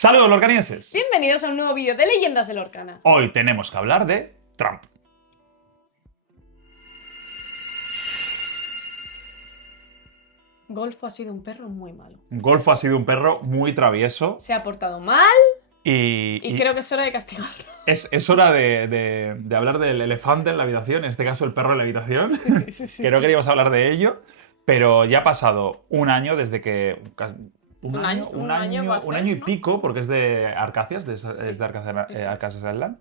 Saludos lorcanienses. Bienvenidos a un nuevo vídeo de Leyendas de Lorcana. Hoy tenemos que hablar de Trump. Golfo ha sido un perro muy malo. Golfo ha sido un perro muy travieso Se ha portado mal y creo que es hora de castigarlo. es hora de hablar del elefante en la habitación, en este caso el perro en la habitación. Sí. Que no queríamos hablar de ello, pero ya ha pasado un año desde que... Un año y pico, porque es de Arcacias, es de Arcacias Island.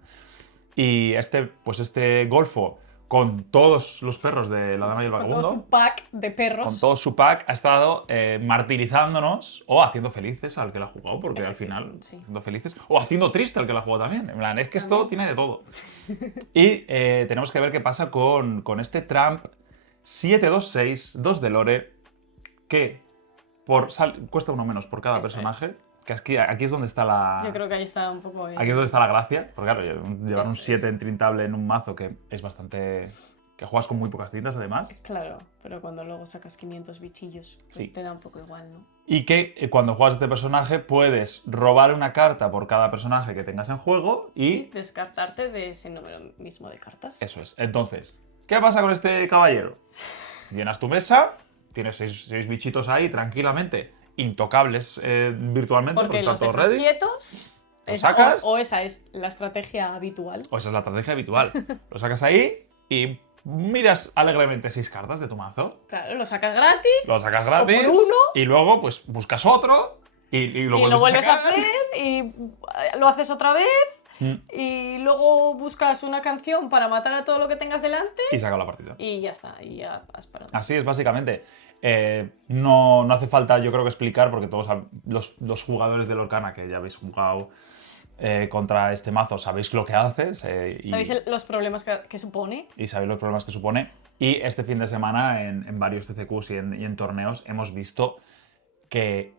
Y este golfo, con todos los perros de la Dama y el Vagabundo, Con todo su pack de perros. con todo su pack, ha estado martirizándonos o haciendo felices al que la ha jugado, porque al final, Sí. haciendo felices, o haciendo triste al que la ha jugado también. En plan, es que esto tiene de todo. Y tenemos que ver qué pasa con este Trump 726, 2 de lore, que cuesta uno menos por cada Eso personaje. Que aquí es donde está la... Yo creo que ahí está un poco... Aquí es donde está la gracia. Porque claro, llevar un Eso 7 es. entrintable en un mazo que es bastante... Que juegas con muy pocas tintas, además. Claro, pero cuando luego sacas 500 bichillos, pues Sí. te da un poco igual, ¿no? Y que cuando juegas este personaje puedes robar una carta por cada personaje que tengas en juego y... Descartarte de ese número mismo de cartas. Eso es. Entonces, ¿qué pasa con este caballero? Llenas tu mesa, tienes 6 bichitos ahí tranquilamente, intocables virtualmente, Porque están los todos dejas ready. quietos. Lo sacas. O esa es la estrategia habitual. O esa es la estrategia habitual. Lo sacas ahí y miras alegremente 6 cartas de tu mazo. Claro, lo sacas gratis. Lo sacas gratis. por uno. Y luego, pues, buscas otro y lo Y vuelves lo vuelves a sacar. hacer y lo haces otra vez. Mm. Y luego buscas una canción para matar a todo lo que tengas delante. Y saca la partida. Y ya está, y ya has parado. Así es, básicamente. No hace falta, yo creo que explicar, porque todos los jugadores de Lorcana que ya habéis jugado contra este mazo sabéis lo que hace. ¿Sabéis los problemas que supone? Y sabéis los problemas que supone. Y este fin de semana, en varios TCQs y en torneos, hemos visto que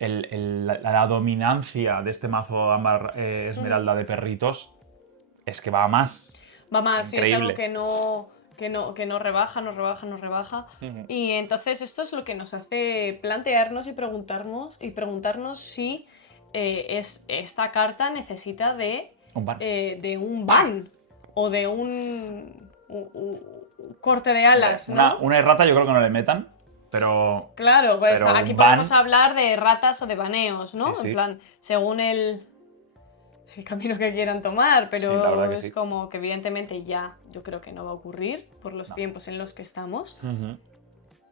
la dominancia de este mazo ámbar esmeralda de perritos es que va a más. Va más, Es sí, es algo increíble. que no rebaja, no rebaja, no rebaja. Ujú. Y entonces esto es lo que nos hace plantearnos y preguntarnos si esta carta necesita de Un ban. un ban o de un corte de alas, ¿no? Una errata yo creo que no le metan, pero... Claro, pues Pero aquí un ban- podemos hablar de ratas o de baneos, ¿no? Sí, sí. En plan, según el camino que quieran tomar, pero Sí, la verdad que es sí. como que evidentemente ya yo creo que no va a ocurrir por los tiempos en los que estamos, Ujú.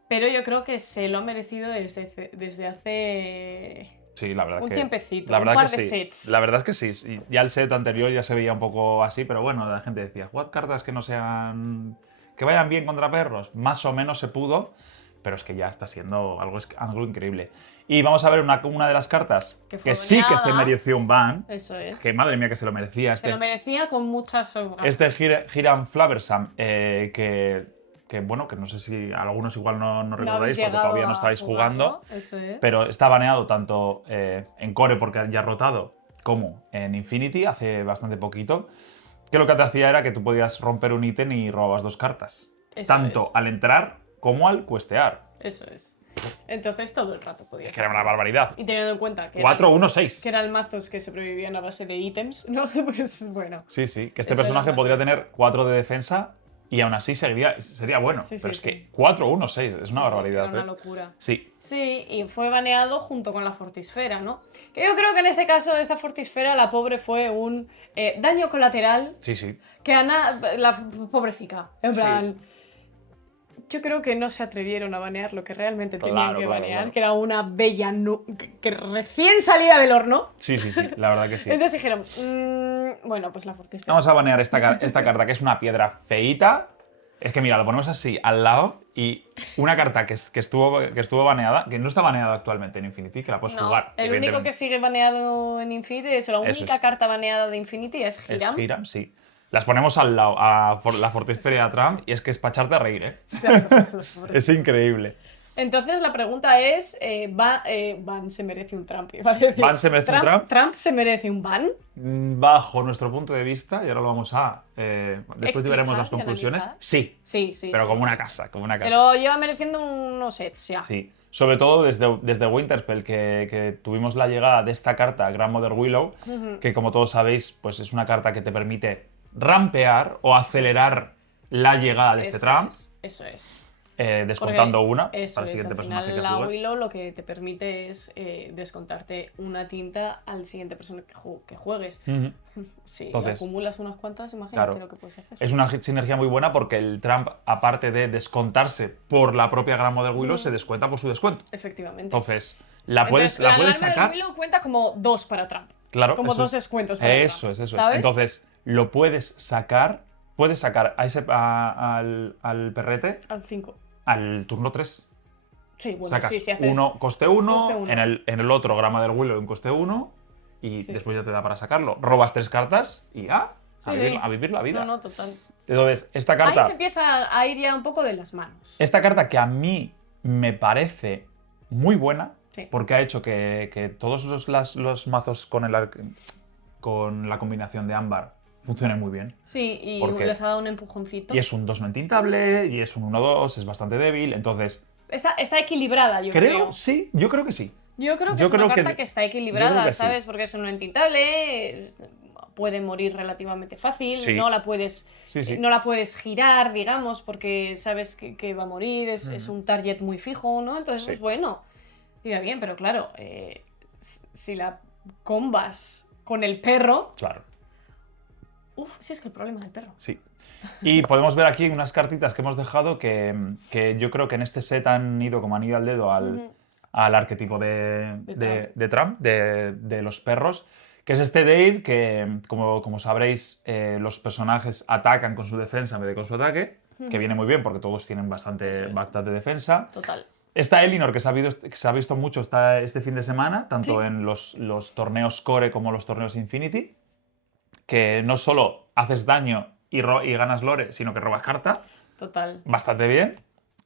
pero yo creo que se lo ha merecido desde hace Sí, la verdad un que... tiempecito, La un verdad par que de sí. sets. La verdad es que sí. Y ya el set anterior ya se veía un poco así, pero bueno, la gente decía, jugad cartas que no sean... que vayan bien contra perros. Más o menos se pudo, pero es que ya está siendo algo increíble. Y vamos a ver una de las cartas Que fue que sí que se baneada. mereció un ban. Eso es. Que madre mía que se lo merecía. Se lo merecía con muchas sobras. Este Hiram Flaversam, que bueno, que no sé si algunos igual no No recordáis habéis porque llegado todavía no a estáis jugando. Eso es. Pero está baneado tanto en Core porque ya ha rotado, como en Infinity hace bastante poquito. Que lo que te hacía era que tú podías romper un ítem y robabas 2 cartas. Eso Tanto es. al entrar como al cuestear. Eso es. Entonces todo el rato podía Es que era ser. una barbaridad. Y teniendo en cuenta que 4, 1, 6. eran mazos que sobrevivían a base de ítems, ¿no? Pues bueno. Sí, sí. Que este Eso era personaje una podría fiesta. tener 4 de defensa y aún así sería bueno. Sí, pero sí, es que sí. 4, 1, 6. Es una Sí, barbaridad. era una ¿eh? locura. Sí. Sí, y fue baneado junto con la Fortisfera, ¿no? Que yo creo que en este caso, esta Fortisfera, la pobre fue un daño colateral Sí, sí. que Ana, la pobrecica, en Sí. plan... Yo creo que no se atrevieron a banear lo que realmente tenían Claro, que claro, banear, claro. que era una bella que recién salía del horno. Sí, sí, sí. La verdad que sí. Entonces dijeron, bueno, pues la Fortisfera. Vamos a banear esta carta, que es una piedra feíta. Es que mira, lo ponemos así al lado y una carta que estuvo baneada, que no está baneada actualmente en Infinity, que la puedes No, jugar. el único que evidentemente. sigue baneado en Infinity, de hecho, la Eso única es. carta baneada de Infinity es Es Hiram. Hiram, sí. Las ponemos al lado, la Fortisfera y a Trump, y es que es para echarte a reír, ¿eh? Es increíble. Entonces la pregunta es, ¿Ban se merece un Trump? Iba a decir. ¿Ban se merece un Trump? ¿Trump se merece un ban? Bajo nuestro punto de vista, y ahora lo vamos a... después veremos las Explicar y conclusiones. analizar. Sí, Sí, sí. pero sí. como una casa, como una Se casa. lo lleva mereciendo unos sets ya. Sí. Sobre todo desde Winterspell, que tuvimos la llegada de esta carta, Grandmother Willow, que como todos sabéis, pues es una carta que te permite rampear o acelerar la llegada de este Trump. Eso es. Descontando una para el siguiente personaje que juegues. La Willow lo que te permite es descontarte una tinta al siguiente personaje que juegues. Si entonces, acumulas unas cuantas, imagínate lo que puedes hacer. Es una sinergia muy buena porque el Trump, aparte de descontarse por la propia Grandmother Willow, se descuenta por su descuento. Efectivamente. Entonces, la puedes sacar. La Grandmother Willow cuenta como 2 para Trump. Claro. Como 2 descuentos para Trump. Eso es. ¿Sabes? Entonces, lo puedes sacar. Puedes sacar al perrete. Al 5. Al turno 3. Sí, bueno, sacas si haces coste 1, en el otro Grandmother Willow en coste 1 y después ya te da para sacarlo. Robas 3 cartas y a vivir la vida. No, total. Entonces, esta carta... Ahí se empieza a ir ya un poco de las manos. Esta carta que a mí me parece muy buena, porque ha hecho que todos los mazos con la combinación de ámbar funcionen muy bien. Sí, y les ha dado un empujoncito. Y es un 2 no intintable, y es un 1-2, es bastante débil, entonces... Está equilibrada, yo creo. Sí, yo creo que sí. Yo creo que es una carta que está equilibrada, ¿sabes? Porque es un no intintable, puede morir relativamente fácil, no la puedes girar, digamos, porque sabes que va a morir, es un target muy fijo, ¿no? Entonces, pues bueno, tira bien, pero claro, si la combas con el perro... Claro. Sí, es que el problema es el perro. Sí. Y podemos ver aquí unas cartitas que hemos dejado que yo creo que en este set han ido como anillo al dedo al arquetipo de Trump, de los perros, que es este Dale que, como sabréis, los personajes atacan con su defensa en vez de con su ataque, que viene muy bien porque todos tienen bastante defensa. Total. Esta Elinor, que se ha visto mucho este fin de semana, tanto en los torneos Core como los torneos Infinity, que no solo haces daño y ganas lore, sino que robas carta. Total. Bastante bien.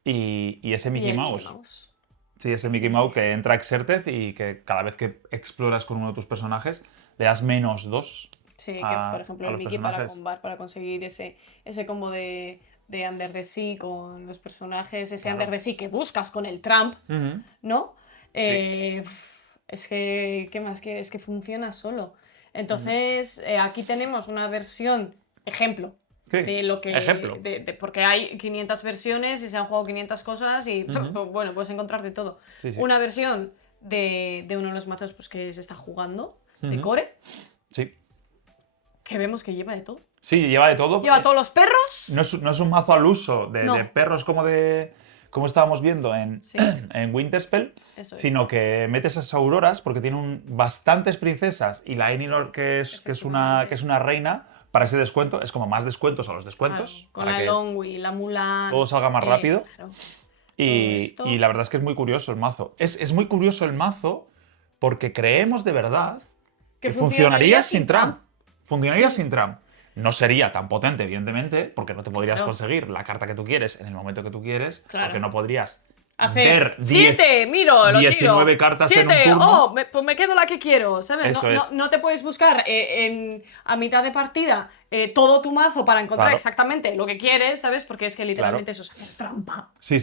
Y ese Mickey Mouse. Sí, ese Mickey Mouse que entra Exerted y que cada vez que exploras con uno de tus personajes le das -2. Sí, que por ejemplo el Mickey para conseguir ese combo de Under the Sea con los personajes, ese Under the Sea que buscas con el Trump, ¿no? Es que, ¿qué más quieres? Es que funciona solo. Entonces, aquí tenemos una versión, ejemplo, de lo que... Ejemplo. Porque hay 500 versiones y se han jugado 500 cosas y, bueno, puedes encontrar de todo. Una versión de uno de los mazos pues, que se está jugando, de Core. Sí. Que vemos que lleva de todo. Sí, lleva de todo. Lleva todos los perros. No es un mazo al uso de perros como estábamos viendo en Winterspell, sino que metes esas auroras porque tiene bastantes princesas y la Elinor que es una reina, para ese descuento es como más descuentos a los descuentos. Con la Longwy, la Mulan... Todo salga más rápido. Claro. Y la verdad es que es muy curioso el mazo. Es muy curioso el mazo porque creemos de verdad que funcionaría sin Trump. Funcionaría sin Trump. No sería tan potente, evidentemente, porque no te podrías conseguir la carta que tú quieres en el momento que tú quieres, porque no podrías ver 19 cartas en un turno. Pues me quedo la que quiero, ¿sabes? Eso no te puedes buscar a mitad de partida todo tu mazo para encontrar exactamente lo que quieres, ¿sabes? Porque es que literalmente eso es hacer trampa. Sí,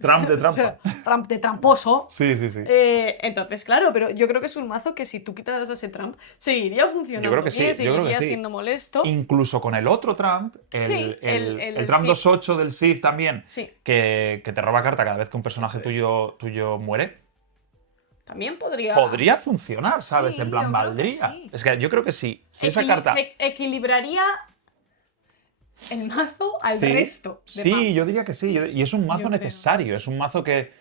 Trump de trampa. Trump de tramposo. Sí. Entonces, claro, pero yo creo que es un mazo que si tú quitas ese Trump, seguiría funcionando. Yo creo que sí. Seguiría siendo molesto. Incluso con el otro Trump, el Trump 2-8 del Sith también, que te roba carta cada vez que un personaje tuyo muere. También podría... Podría funcionar, ¿sabes? En plan, valdría. Es que yo creo que sí. Si esa carta... Se equilibraría el mazo al resto de mazos. Yo diría que sí. Y es un mazo necesario. Es un mazo que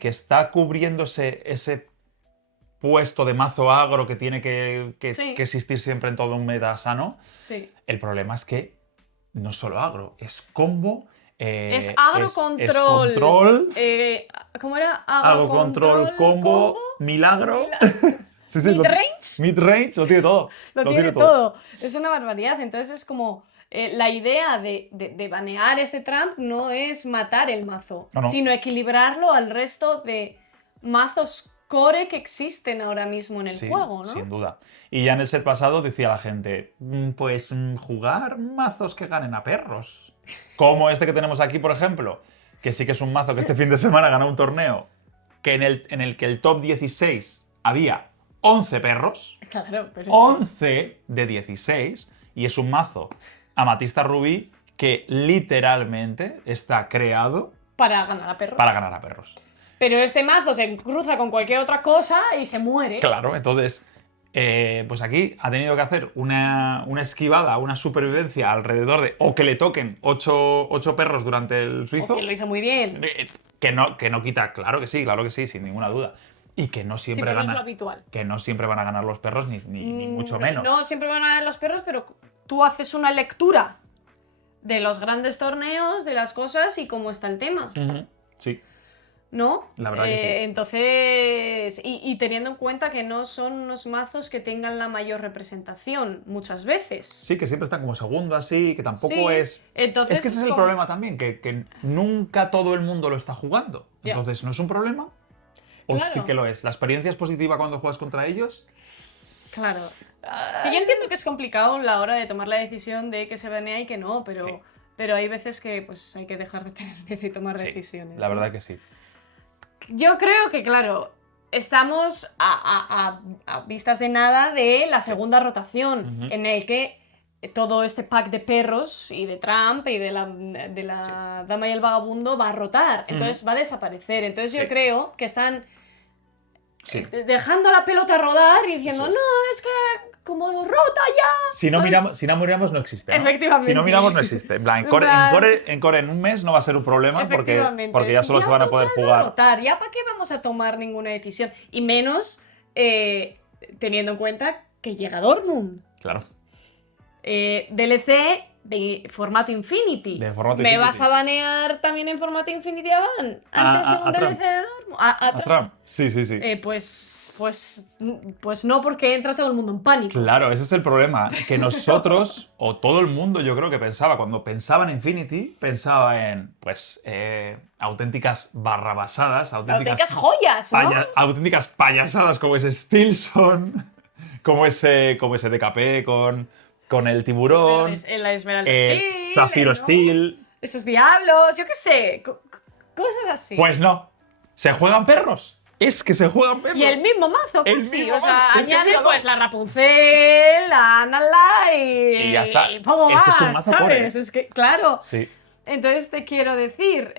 está cubriéndose ese puesto de mazo agro que tiene que existir siempre en todo un meta sano. Sí. El problema es que no es solo agro, es combo... es agro control. Es control. ¿Cómo era? Agro control, combo, milagro. Mid-range. Mid-range, lo tiene todo. Lo tiene todo. Es una barbaridad. Entonces es como... la idea de banear este Trump no es matar el mazo, sino equilibrarlo al resto de mazos core que existen ahora mismo en el juego, ¿no? Sin duda. Y ya en el set pasado decía la gente, pues jugar mazos que ganen a perros. Como este que tenemos aquí, por ejemplo, que sí que es un mazo que este fin de semana ganó un torneo que en el que el top 16 había 11 perros. Claro, pero 11 de 16. Y es un mazo amatista rubí que literalmente está creado para ganar a perros. Para ganar a perros. Pero este mazo se cruza con cualquier otra cosa y se muere. Claro, entonces, pues aquí ha tenido que hacer una esquivada, una supervivencia alrededor de... O que le toquen 8 perros durante el suizo. O que lo hizo muy bien. Que no quita, claro que sí, sin ninguna duda. Y que no siempre es lo habitual. Que no siempre van a ganar los perros, ni mucho menos. No siempre van a ganar los perros, pero tú haces una lectura de los grandes torneos, de las cosas y cómo está el tema. Sí. ¿No? La verdad que sí. Entonces, y teniendo en cuenta que no son unos mazos que tengan la mayor representación muchas veces. Sí, que siempre están como segundo así, que tampoco es... Entonces, es que ese es el problema también, que nunca todo el mundo lo está jugando. Entonces, ¿no es un problema? ¿O sí que lo es? ¿La experiencia es positiva cuando juegas contra ellos? Claro. Que yo entiendo que es complicado a la hora de tomar la decisión de que se banea y que no, pero hay veces que pues hay que dejar de tener miedo y tomar decisiones. La verdad que sí. Yo creo que, claro, estamos a vistas de nada de la segunda rotación, en el que todo este pack de perros y de Trump y de la Dama y el Vagabundo va a rotar, entonces va a desaparecer. Entonces yo creo que están dejando la pelota rodar y diciendo, no, es que como rota ya... Si no miramos no existe, ¿no? Efectivamente. Si no miramos no existe. En plan, en Core en un mes no va a ser un problema porque ya solo se van a poder jugar. Rotar, ¿ya para qué vamos a tomar ninguna decisión? Y menos teniendo en cuenta que llega Dortmund. Claro. DLC de formato Infinity. ¿Me vas a banear también en formato Infinity a Van? Antes de un DLC de Dortmund. A Trump. Sí. Pues no, porque entra todo el mundo en pánico. Claro, ese es el problema. Que nosotros, o todo el mundo, yo creo que cuando pensaba en Infinity, pensaba en, auténticas barrabasadas, auténticas joyas, ¿no? Auténticas payasadas como ese Stilson, como ese DKP con el tiburón, el Esmeralda Steel, Zafiro Steel. Esos diablos, yo qué sé, cosas así. Pues no, se juegan perros. Es que se juegan perros. Y el mismo mazo, que sí. O sea, añade pues la Rapunzel, la Anala y ya está. Y poco más, es un mazo ¿sabes? Es que, claro. Sí. Entonces te quiero decir,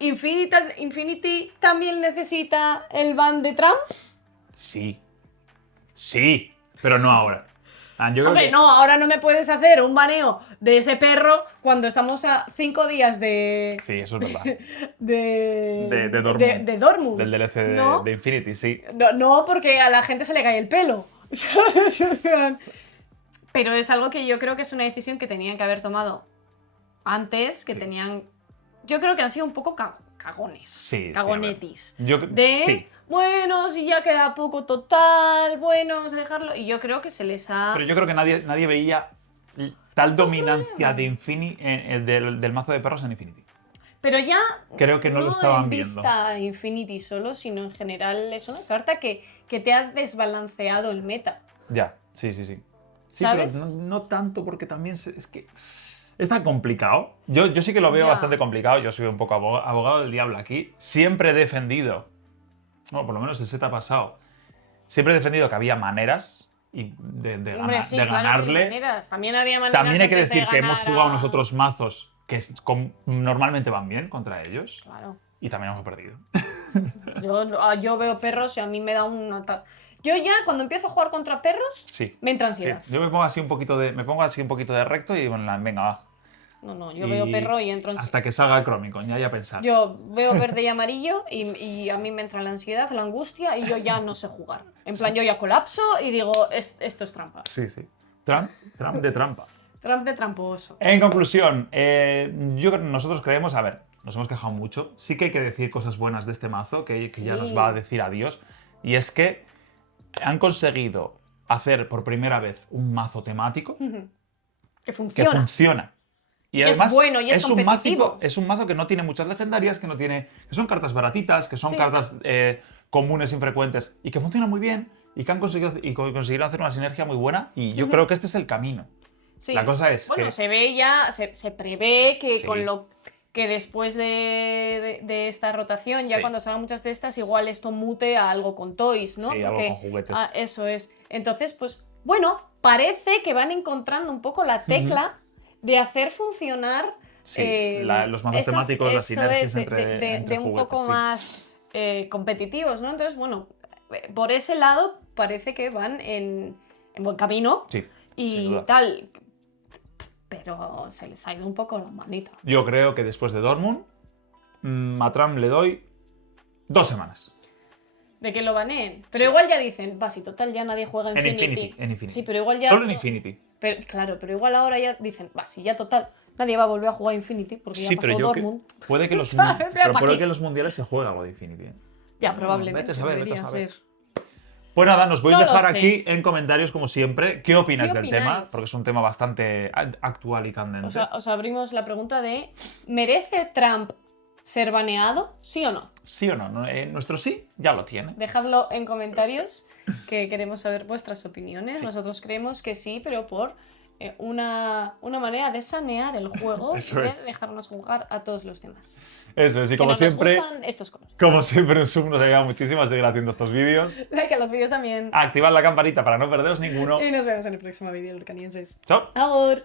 Infinity también necesita el ban de Trump. Sí, pero no ahora. Hombre, no, ahora no me puedes hacer un baneo de ese perro cuando estamos a 5 días de... Sí, eso es verdad. de Dortmund. De Dortmund. Del DLC de Infinity, sí. No, porque a la gente se le cae el pelo. Pero es algo que yo creo que es una decisión que tenían que haber tomado antes, que tenían... Yo creo que han sido un poco cagones. Sí, cagonetis. Sí. Bueno, si ya queda poco total, bueno, vamos a dejarlo. Y yo creo que se les ha... Pero yo creo que nadie veía tal dominancia de Infinity, del mazo de perros en Infinity. Pero ya... Creo que no lo estaban viendo. No en vista Infinity solo, sino en general es una carta que te ha desbalanceado el meta. Ya, sí. Sí, ¿sabes? pero no tanto porque también es que... Está complicado. Yo sí que lo veo bastante complicado. Yo soy un poco abogado del diablo aquí. Siempre he defendido... Bueno, por lo menos el set ha pasado. Siempre he defendido que había maneras de ganarle. Maneras. También había maneras. También hay que decir que hemos jugado nosotros mazos que normalmente van bien contra ellos. Claro. Y también hemos perdido. Yo veo perros y a mí me da un ataque. Yo ya, cuando empiezo a jugar contra perros, me entra ansiedad. Sí. Yo me pongo así un poquito de recto y digo, venga, va. No, yo veo perro y entro en... Hasta que salga el Chromicon, ya pensar. Yo veo verde y amarillo y a mí me entra la ansiedad, la angustia y yo ya no sé jugar. En plan, yo ya colapso y digo, esto es trampa. Sí. Trump de trampa. Trump de tramposo. En conclusión, nosotros creemos, nos hemos quejado mucho. Sí que hay que decir cosas buenas de este mazo, que ya nos va a decir adiós. Y es que han conseguido hacer por primera vez un mazo temático que funciona. Y además es bueno y es competitivo. Es un mazo que no tiene muchas legendarias, que son cartas baratitas, que son cartas comunes, infrecuentes y que funcionan muy bien y que han conseguido hacer una sinergia muy buena y yo creo que este es el camino. Sí. La cosa es se ve ya, se prevé que con lo que después de esta rotación, ya cuando salgan muchas de estas, igual esto mute a algo con toys, ¿no? Sí, porque, algo con juguetes. Eso es. Entonces, pues, bueno, parece que van encontrando un poco la tecla de hacer funcionar los mazos temáticos, las sinergias entre un juguetes, poco más competitivos, ¿no? Entonces, bueno, por ese lado parece que van en buen camino y tal, pero se les ha ido un poco la manita. Yo creo que después de Dortmund, a Trump le doy 2 semanas. De que lo baneen. Pero igual ya dicen, si total ya nadie juega en Infinity. En Infinity. Sí, pero igual ya... Solo en Infinity. Claro, pero igual ahora ya dicen, si ya total, nadie va a volver a jugar Infinity porque ya pasó Dortmund. Puede que los mundiales se juegue algo de Infinity. Ya, probablemente. Vete a saber. Pues nada, nos podéis dejar aquí en comentarios, como siempre, qué opináis del tema, porque es un tema bastante actual y candente. Os abrimos la pregunta de, ¿merece Trump ser baneado? ¿Sí o no? Sí o no. Nuestro sí ya lo tiene. Dejadlo en comentarios, que queremos saber vuestras opiniones. Sí. Nosotros creemos que sí, pero por una manera de sanear el juego y de dejarnos jugar a todos los demás. Eso es, y como siempre, como siempre en Zoom nos ayuda muchísimo a seguir haciendo estos vídeos. Like a los vídeos también. Activad la campanita para no perderos ninguno. Y nos vemos en el próximo vídeo, Lurcanienses. Chao. Ahora.